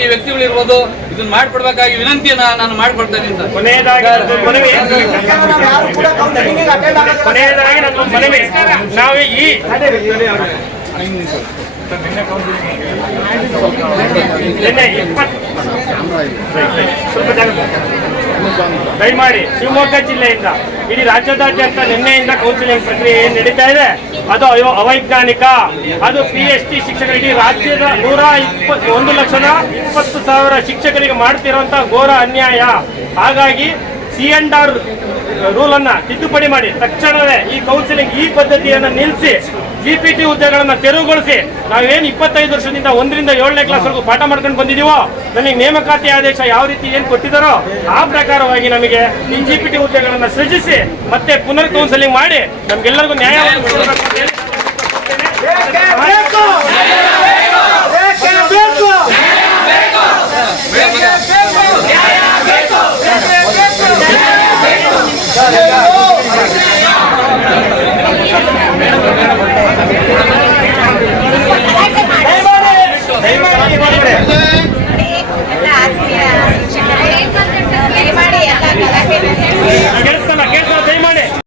ರಾಜಕೀಯ ವ್ಯಕ್ತಿಗಳಿರ್ಬೋದು ಇದನ್ನ ಮಾಡಿಕೊಡ್ಬೇಕಾಗಿ ವಿನಂತಿಯನ್ನ ನಾನು ಮಾಡ್ಕೊಡ್ತಾ ಇದ್ದೀನಿ ಸರ್. ಕೊನೆಯದಾಗಿ ನನ್ನ ಮನವಿ ನಾವು ಈ ದಯಮಾಡಿ ಶಿವಮೊಗ್ಗ ಜಿಲ್ಲೆಯಿಂದ ಇಡೀ ರಾಜ್ಯದಾದ್ಯಂತ ನಿನ್ನೆಯಿಂದ ಕೌನ್ಸಿಲಿಂಗ್ ಪ್ರಕ್ರಿಯೆ ಏನ್ ನಡೀತಾ ಇದೆ ಅದು ಅವೈಜ್ಞಾನಿಕ. ಅದು PhD ಶಿಕ್ಷಕರು ಇಡೀ ರಾಜ್ಯದ 1,20,000 ಶಿಕ್ಷಕರಿಗೆ ಮಾಡ್ತಿರುವಂತಹ ಘೋರ ಅನ್ಯಾಯ. ಹಾಗಾಗಿ C&R ರೂಲ್ ಅನ್ನ ತಿದ್ದುಪಡಿ ಮಾಡಿ ತಕ್ಷಣವೇ ಈ ಕೌನ್ಸಿಲಿಂಗ್ ಈ ಪದ್ಧತಿಯನ್ನು ನಿಲ್ಲಿಸಿ GPT ಹುದ್ದೆಗಳನ್ನ ತೆರವುಗೊಳಿಸಿ ನಾವೇನು 25 ವರ್ಷದಿಂದ 1ರಿಂದ 7ನೇ ಕ್ಲಾಸ್ವರೆಗೂ ಪಾಠ ಮಾಡ್ಕೊಂಡು ಬಂದಿದೀವೋ ನಮಗೆ ನೇಮಕಾತಿ ಆದೇಶ ಯಾವ ರೀತಿ ಏನು ಕೊಟ್ಟಿದ್ದಾರೋ ಆ ಪ್ರಕಾರವಾಗಿ ನಮಗೆ ಈ GPT ಹುದ್ದೆಗಳನ್ನ ಸೃಜಿಸಿ ಮತ್ತೆ ಪುನರ್ ಕೌನ್ಸಿಲಿಂಗ್ ಮಾಡಿ ನಮ್ಗೆಲ್ಲರಿಗೂ ನ್ಯಾಯವನ್ನು ಕೊಡಬೇಕು ಅಂತ ಹೇಳಿ